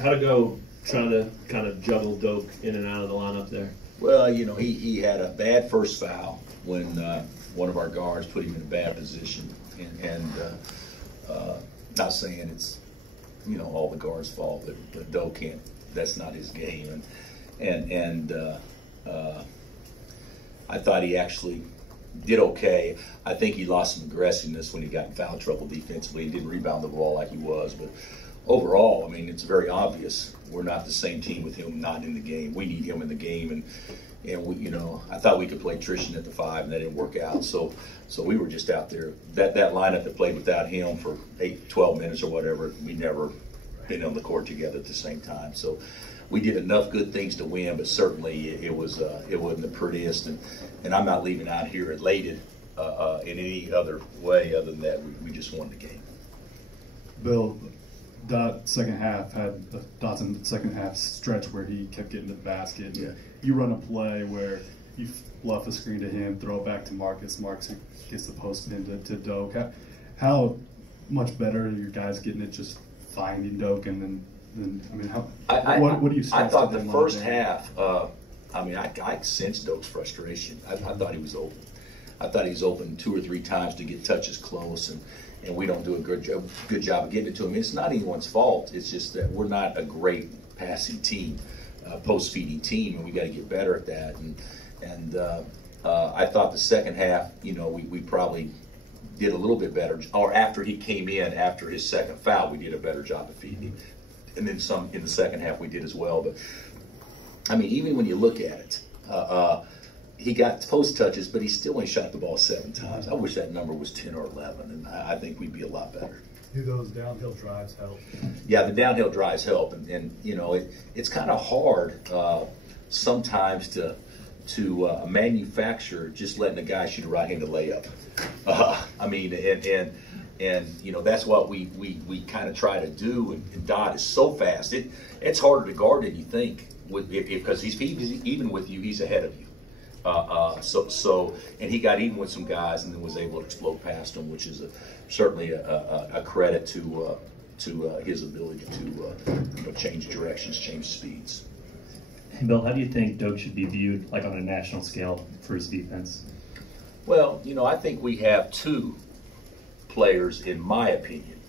How'd it go trying to kind of juggle Doak in and out of the lineup there? Well, you know, he had a bad first foul when one of our guards put him in a bad position, and not saying it's, you know, all the guards' fault, but Doak can't. That's not his game, and I thought he actually did okay. I think he lost some aggressiveness when he got in foul trouble defensively. He didn't rebound the ball like he was, but overall, I mean, it's very obvious we're not the same team with him not in the game. We need him in the game, and we, you know, I thought we could play Tristan at the 5, and that didn't work out. So we were just out there. That lineup that played without him for 12 minutes or whatever, we never been on the court together at the same time. So we did enough good things to win, but certainly it wasn't the prettiest. And I'm not leaving out here elated in any other way other than that we just won the game. Bill, Dot second half had Dotson second half stretch where he kept getting to the basket. Yeah. You run a play where you fluff a screen to him, throw it back to Marcus. Marcus gets the post into Doak. How much better are your guys getting at just finding Doak and then I mean, what do you? I thought the first half. I mean, I sensed Doak's frustration. I thought he was open. I thought he was open 2 or 3 times to get touches close, and we don't do a good job of getting it to him. It's not anyone's fault. It's just that we're not a great passing team, post-feeding team, and we got to get better at that. And I thought the second half, you know, we probably did a little bit better. Or after he came in, after his second foul, we did a better job of feeding him. And then some in the second half we did as well. But, I mean, even when you look at it, he got post touches, but he still only shot the ball 7 times. I wish that number was 10 or 11, and I think we'd be a lot better. Do those downhill drives help? Yeah, the downhill drives help, and you know, it's kind of hard sometimes to manufacture just letting a guy shoot a right-handed layup. I mean, and you know, that's what we kind of try to do. And Dot is so fast; it's harder to guard than you think, because he's even with you, he's ahead of you. So and he got even with some guys and then was able to explode past them, which is certainly a credit to his ability to you know, change directions, change speeds. Bill, how do you think Doak should be viewed, like on a national scale, for his defense? Well, you know, I think we have 2 players, in my opinion,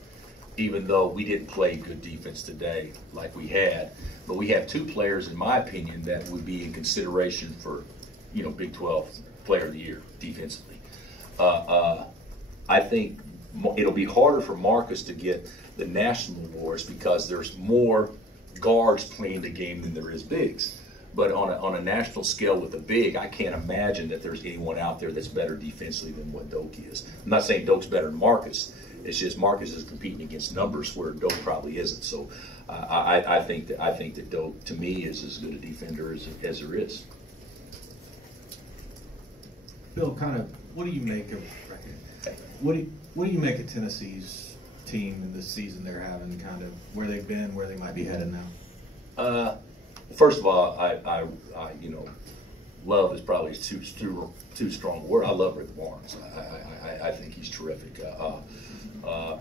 even though we didn't play good defense today like we had, but we have 2 players, in my opinion, that would be in consideration for, you know, Big 12 Player of the Year defensively. I think it'll be harder for Marcus to get the national awards because there's more guards playing the game than there is bigs. But on a national scale with a big, I can't imagine that there's anyone out there that's better defensively than what Doak is. I'm not saying Doak's better than Marcus. It's just Marcus is competing against numbers where Doak probably isn't. So I think that Doak, to me, is as good a defender as there is. Bill, kind of, what do you make of Tennessee's team in this season they're having, kind of where they've been, where they might be headed now? First of all, I you know, love is probably too strong a word. I love Rick Barnes. I think he's terrific. I've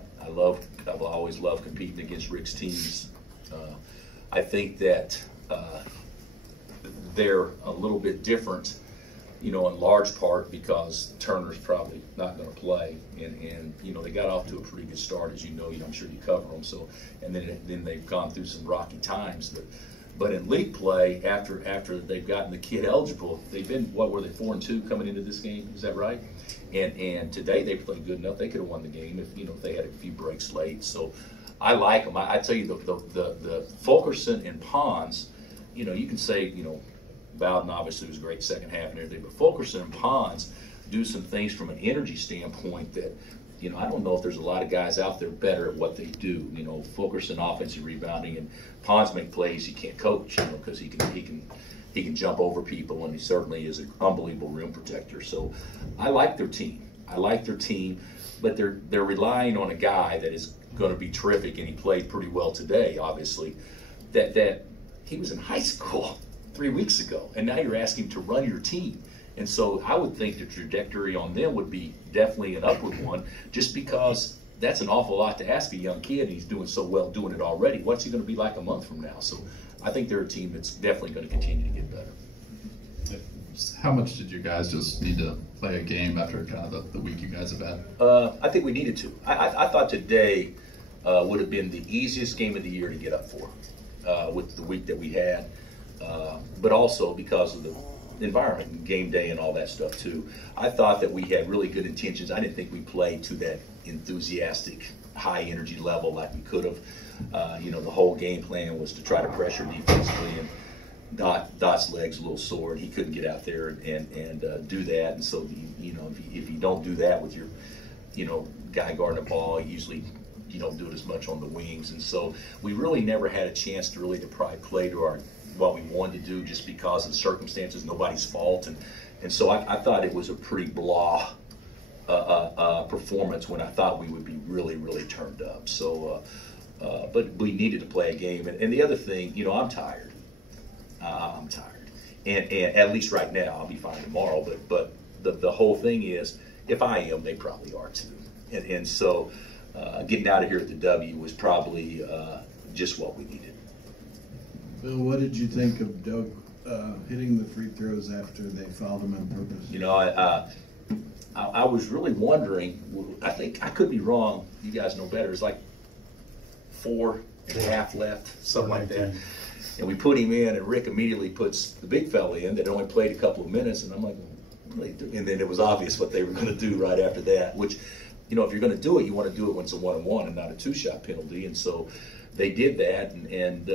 always loved competing against Rick's teams. I think that they're a little bit different, you know, in large part because Turner's probably not going to play, and you know, they got off to a pretty good start, as you know. I'm sure you cover them. So, and then they've gone through some rocky times, but in league play, after they've gotten the kid eligible, they've been, what were they, 4-2 coming into this game? Is that right? And today they played good enough. They could have won the game if they had a few breaks late. So I like them. I tell you, the Fulkerson and Pons, you know, you can say, you know, Bowden obviously was a great second half and everything, but Fulkerson and Pons do some things from an energy standpoint that, you know, I don't know if there's a lot of guys out there better at what they do. You know, Fulkerson offensive rebounding, and Pons make plays he can't coach, you know, because he can jump over people, and he certainly is an unbelievable rim protector. So I like their team. But they're relying on a guy that is going to be terrific, and he played pretty well today, obviously, that he was in high school 3 weeks ago, and now you're asking him to run your team. And so I would think the trajectory on them would be definitely an upward one, just because that's an awful lot to ask a young kid, and he's doing so well doing it already. What's he going to be like a month from now? So I think they're a team that's definitely going to continue to get better. How much did you guys just need to play a game after kind of the week you guys have had? I think we needed to. I thought today would have been the easiest game of the year to get up for with the week that we had, but also because of the environment and game day and all that stuff too. I thought that we had really good intentions. I didn't think we played to that enthusiastic, high energy level like we could have. You know, the whole game plan was to try to pressure defensively, and Dot's legs a little sore, and he couldn't get out there and do that. And so, you know, if you don't do that with your, you know, guy guarding the ball, usually you don't do it as much on the wings. And so we really never had a chance to really probably play to our what we wanted to do just because of the circumstances, nobody's fault. And so I thought it was a pretty blah performance when I thought we would be really, really turned up. So, but we needed to play a game. And the other thing, you know, I'm tired. I'm tired. And at least right now, I'll be fine tomorrow. But the whole thing is, if I am, they probably are too. And so getting out of here at the W was probably just what we needed. Bill, what did you think of Doak hitting the free throws after they fouled him on purpose? You know, I was really wondering, I think I could be wrong, you guys know better, it's like 4.5 left, something like that. And we put him in, and Rick immediately puts the big fella in that only played a couple of minutes, and I'm like, really? And then it was obvious what they were going to do right after that, which, you know, if you're going to do it, you want to do it when it's a 1-on-1 and not a 2-shot penalty. And so they did that, and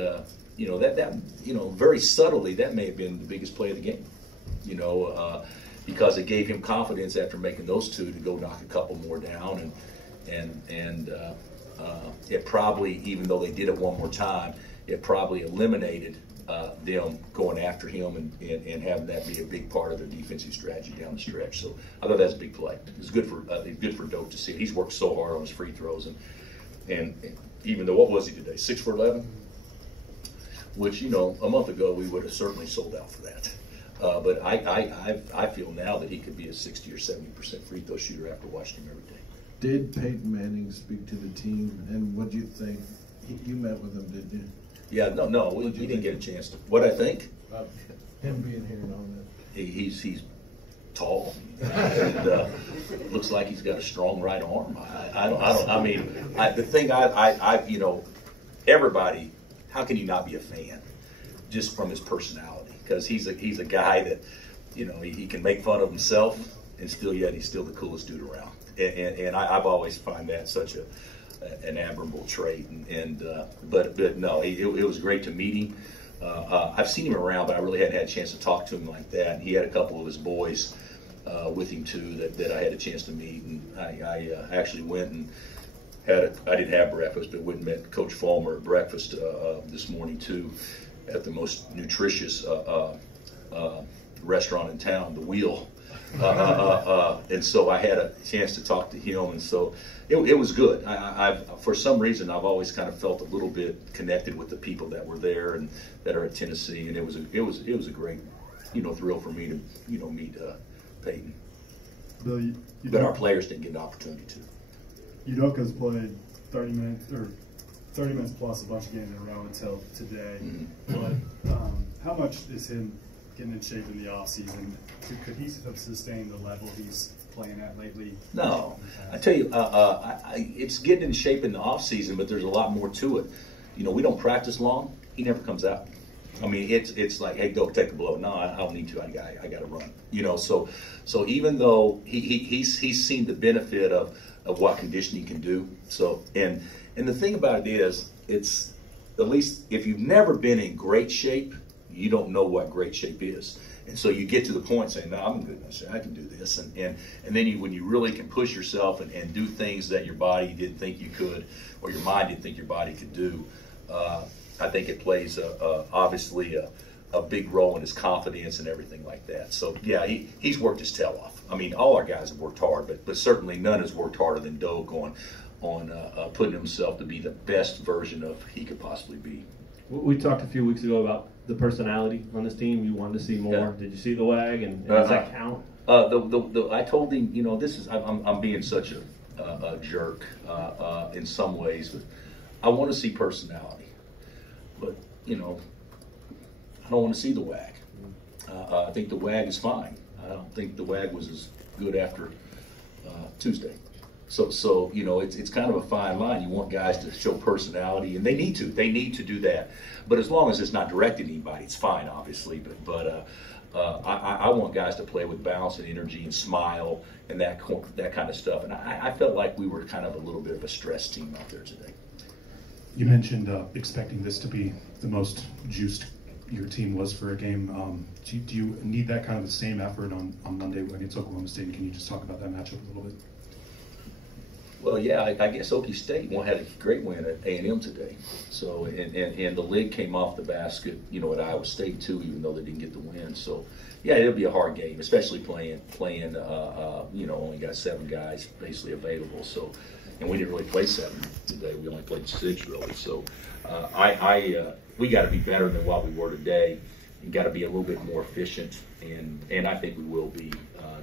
you know, that you know, very subtly, that may have been the biggest play of the game, you know, because it gave him confidence after making those two to go knock a couple more down, and it probably, even though they did it one more time, it probably eliminated them going after him and having that be a big part of their defensive strategy down the stretch. So I thought that was a big play. It's good for Doak to see it. He's worked so hard on his free throws, and even though, what was he today, 6 for 11? Which, you know, a month ago we would have certainly sold out for that. But I feel now that he could be a 60 or 70% free throw shooter after watching him every day. Did Peyton Manning speak to the team, and what do you think? You met with him, didn't you? Yeah, no, we didn't get a chance to. What I think? Him being here and all that. He's tall, and looks like he's got a strong right arm. The thing you know, everybody, how can you not be a fan just from his personality? Because he's a guy that, you know, he can make fun of himself, and yet he's still the coolest dude around. And I've always find that such an admirable trait. But no, it was great to meet him. I've seen him around, but I really hadn't had a chance to talk to him like that. And he had a couple of his boys with him too that I had a chance to meet, and I actually went and I didn't have breakfast, but went and met Coach Fulmer at breakfast this morning too, at the most nutritious restaurant in town, The Wheel. And so I had a chance to talk to him, and so it was good. I've for some reason I've always kind of felt a little bit connected with the people that were there and that are at Tennessee, and it was a great, you know, thrill for me to, you know, meet Peyton. Bill, but our players didn't get an opportunity to. Udoka's played 30 minutes plus a bunch of games in a row until today. Mm-hmm. But how much is him getting in shape in the offseason? Could he have sustained the level he's playing at lately? No. I tell you, it's getting in shape in the offseason, but there's a lot more to it. You know, we don't practice long. He never comes out. I mean, it's like, hey, go take a blow. No, I don't need to. I got to run. You know, so even though he's seen the benefit of what conditioning can do. So and the thing about it is, it's at least if you've never been in great shape, you don't know what great shape is. And so you get to the point saying, no, I'm good enough. I can do this. And then when you really can push yourself and do things that your body didn't think you could, or your mind didn't think your body could do, I think it plays obviously a big role in his confidence and everything like that. So yeah, he's worked his tail off. I mean, all our guys have worked hard, but certainly none has worked harder than Doak on putting himself to be the best version of he could possibly be. We talked a few weeks ago about the personality on this team. You wanted to see more. Yeah. Did you see the WAG, and does that count? I told him, you know, this is I'm being such a jerk in some ways, but I want to see personality. But you know, I don't want to see the WAG. I think the WAG is fine. I don't think the WAG was as good after Tuesday. So you know, it's kind of a fine line. You want guys to show personality, and they need to. They need to do that. But as long as it's not directed at anybody, it's fine, obviously. But I want guys to play with balance and energy and smile and that kind of stuff. And I felt like we were kind of a little bit of a stress team out there today. You mentioned expecting this to be the most juiced your team was for a game. Do you need that kind of the same effort on Monday against Oklahoma State? And can you just talk about that matchup a little bit? Well, yeah, I guess Okie State had a great win at A&M today. So, and the lid came off the basket, you know, at Iowa State too, even though they didn't get the win. So, yeah, it'll be a hard game, especially playing. You know, only got 7 guys basically available. So, and we didn't really play 7 today. We only played 6 really. So, we got to be better than what we were today. You got to be a little bit more efficient, and I think we will be.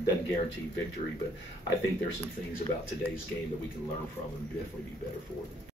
Doesn't guarantee victory, but I think there's some things about today's game that we can learn from and definitely be better for them.